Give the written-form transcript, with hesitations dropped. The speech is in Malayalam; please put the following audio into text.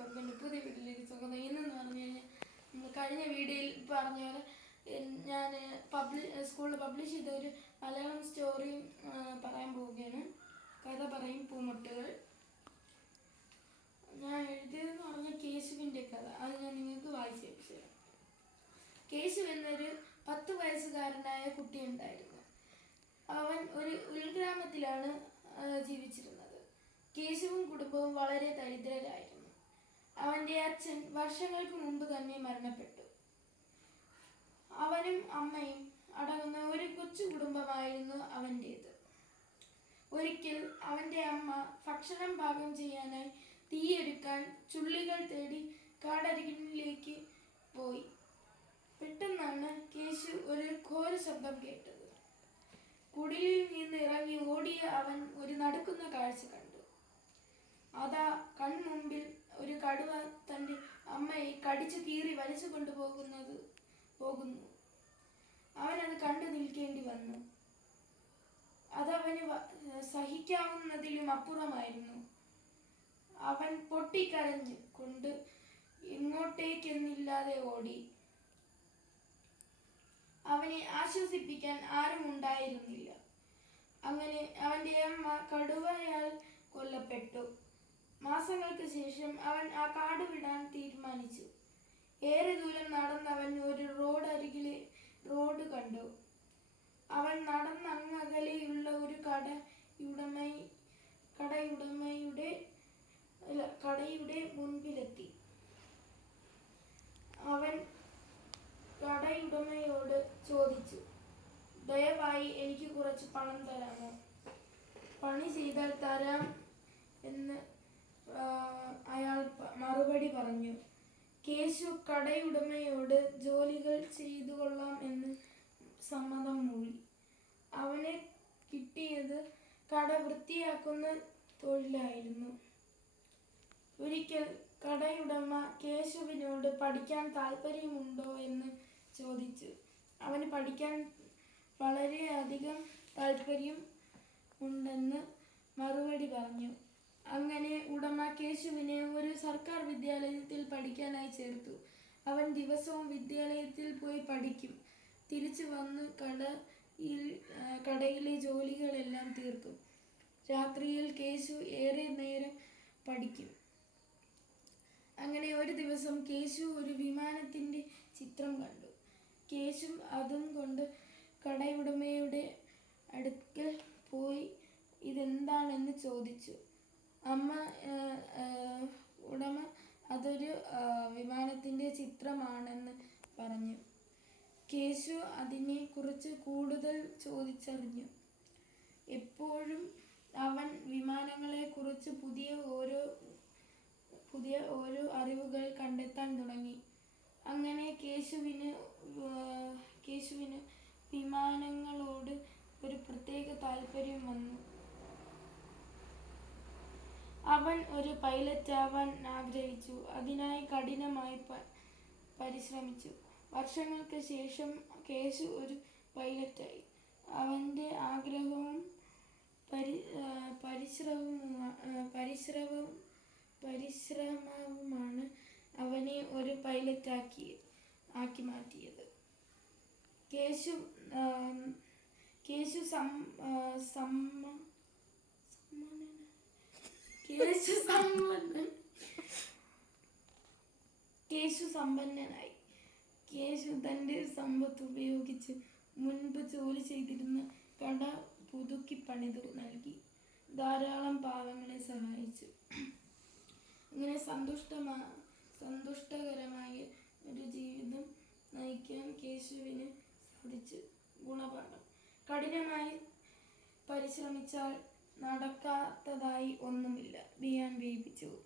ഓർക്കുന്നുണ്ട്. പുതിയ വീട്ടിലേക്ക് സ്വാഗതം. ഇന്നെന്ന് പറഞ്ഞു കഴിഞ്ഞാൽ നമ്മൾ കഴിഞ്ഞ വീഡിയോയിൽ പറഞ്ഞ പോലെ ഞാൻ സ്കൂളിൽ പബ്ലിഷ് ചെയ്ത ഒരു മലയാളം സ്റ്റോറിയും പറയാൻ പോവുകയാണ്. കഥ പറയും പൂമൊട്ടുകൾ. ഞാൻ എഴുതിയതെന്ന് പറഞ്ഞാൽ കേശുവിൻ്റെ കഥ. അത് ഞാൻ നിങ്ങൾക്ക് വായിച്ചു കേൾപ്പിച്ചു തരാം. കേശു എന്നൊരു 10 വയസ്സുകാരനായ കുട്ടിയുണ്ടായിരുന്നു. അവൻ ഒരു ഉൾഗ്രാമത്തിലാണ് ജീവിച്ചിരുന്നത്. കേശുവും കുടുംബവും വളരെ ദരിദ്രരായിരുന്നു. അവൻ്റെ അച്ഛൻ വർഷങ്ങൾക്ക് മുമ്പ് തന്നെ മരണപ്പെട്ടു. അവനും അമ്മയും അടങ്ങുന്ന ഒരു കൊച്ചു കുടുംബമായിരുന്നു അവൻ്റേത്. ഒരിക്കൽ അവൻ്റെ അമ്മ ഭക്ഷണം പാകം ചെയ്യാനായി തീയൊരുക്കാൻ ചുള്ളികൾ തേടി കാടരികിലേക്ക് പോയി. പെട്ടെന്നാണ് കേശു ഒരു ഘോര ശബ്ദം കേട്ടത്. കുടിലിൽ നിന്ന് ഇറങ്ങി ഓടിയ അവൻ ഒരു നടുക്കുന്ന കാഴ്ച കണ്ടു. അതാ കൺമുമ്പിൽ ഒരു കടുവ തൻ്റെ അമ്മയെ കടിച്ചു കീറി വലിച്ചു പോകുന്നു. അവനത് കണ്ടു നിൽക്കേണ്ടി വന്നു. അതവന് സഹിക്കാവുന്നതിലും അപ്പുറമായിരുന്നു. അവൻ പൊട്ടിക്കരഞ്ഞു കൊണ്ട് എങ്ങോട്ടേക്കെന്നില്ലാതെ ഓടി. അവനെ ആശ്വസിപ്പിക്കാൻ ആരും ഉണ്ടായിരുന്നില്ല. അങ്ങനെ അവൻ്റെ അമ്മ കടുവയാൽ കൊല്ലപ്പെട്ടു. മാസങ്ങൾക്ക് ശേഷം അവൻ ആ കാട് വിടാൻ തീരുമാനിച്ചു. ഏറെ ദൂരം നടന്നവൻ ഒരു റോഡ് കണ്ടു. അവൻ നടന്നങ്ങകലെയുള്ള ഒരു കടയുടെ മുൻപിലെത്തി. അവൻ കടയുടമയോട് ചോദിച്ചു, ദയവായി എനിക്ക് കുറച്ച് പണം തരാമോ? പണി ചെയ്താൽ തരാം എന്ന് അയാൾ മറുപടി പറഞ്ഞു. കേശു കടയുടമയോട് ജോലികൾ ചെയ്തു കൊള്ളാം എന്ന് സമ്മതം മൂളി. അവന് കിട്ടിയത് കട വൃത്തിയാക്കുന്ന തൊഴിലായിരുന്നു. ഒരിക്കൽ കടയുടമ കേശുവിനോട് പഠിക്കാൻ താല്പര്യമുണ്ടോ എന്ന് ചോദിച്ചു. അവന് പഠിക്കാൻ വളരെയധികം താല്പര്യം ഉണ്ടെന്ന് മറുപടി പറഞ്ഞു. അങ്ങനെ ഉടമ കേശുവിനെ ഒരു സർക്കാർ വിദ്യാലയത്തിൽ പഠിക്കാനായി ചേർത്തു. അവൻ ദിവസവും വിദ്യാലയത്തിൽ പോയി പഠിക്കും. തിരിച്ചു വന്ന് കടയിലെ ജോലികളെല്ലാം തീർക്കും. രാത്രിയിൽ കേശു ഏറെ നേരം പഠിക്കും. അങ്ങനെ ഒരു ദിവസം കേശു ഒരു വിമാനത്തിൻ്റെ ചിത്രം കണ്ടു. കേശു അതും കൊണ്ട് കടയുടമയുടെ അടുക്കൽ പോയി ഇതെന്താണെന്ന് ചോദിച്ചു. ഉടമ അതൊരു വിമാനത്തിൻ്റെ ചിത്രമാണെന്ന് പറഞ്ഞു. കേശു അതിനെക്കുറിച്ച് കൂടുതൽ ചോദിച്ചറിഞ്ഞു. എപ്പോഴും അവൻ വിമാനങ്ങളെക്കുറിച്ച് പുതിയ ഓരോ അറിവുകൾ കണ്ടെത്താൻ തുടങ്ങി. അങ്ങനെ കേശുവിന് വിമാനങ്ങളോട് ഒരു പ്രത്യേക താല്പര്യം വന്നു. അവൻ ഒരു പൈലറ്റാവാൻ ആഗ്രഹിച്ചു. അതിനായി കഠിനമായി പരിശ്രമിച്ചു. വർഷങ്ങൾക്ക് ശേഷം കേശു ഒരു പൈലറ്റായി. അവൻ്റെ ആഗ്രഹവും പരിശ്രമവുമാണ് അവനെ ഒരു പൈലറ്റാക്കി മാറ്റിയത്. കേശു സമ്പന്നനായി. കേശു തൻ്റെ സമ്പത്ത് ഉപയോഗിച്ച് മുൻപ് ജോലി ചെയ്തിരുന്ന കട പുതുക്കി പണിതു നൽകി. ധാരാളം പാവങ്ങളെ സഹായിച്ചു. അങ്ങനെ സന്തുഷ്ടകരമായ ഒരു ജീവിതം നയിക്കാൻ കേശുവിന് സാധിച്ചു. ഗുണപാഠം: കഠിനമായി പരിശ്രമിച്ചാൽ നടക്കാത്തതായി ഒന്നുമില്ല. B and B. ജോയ്.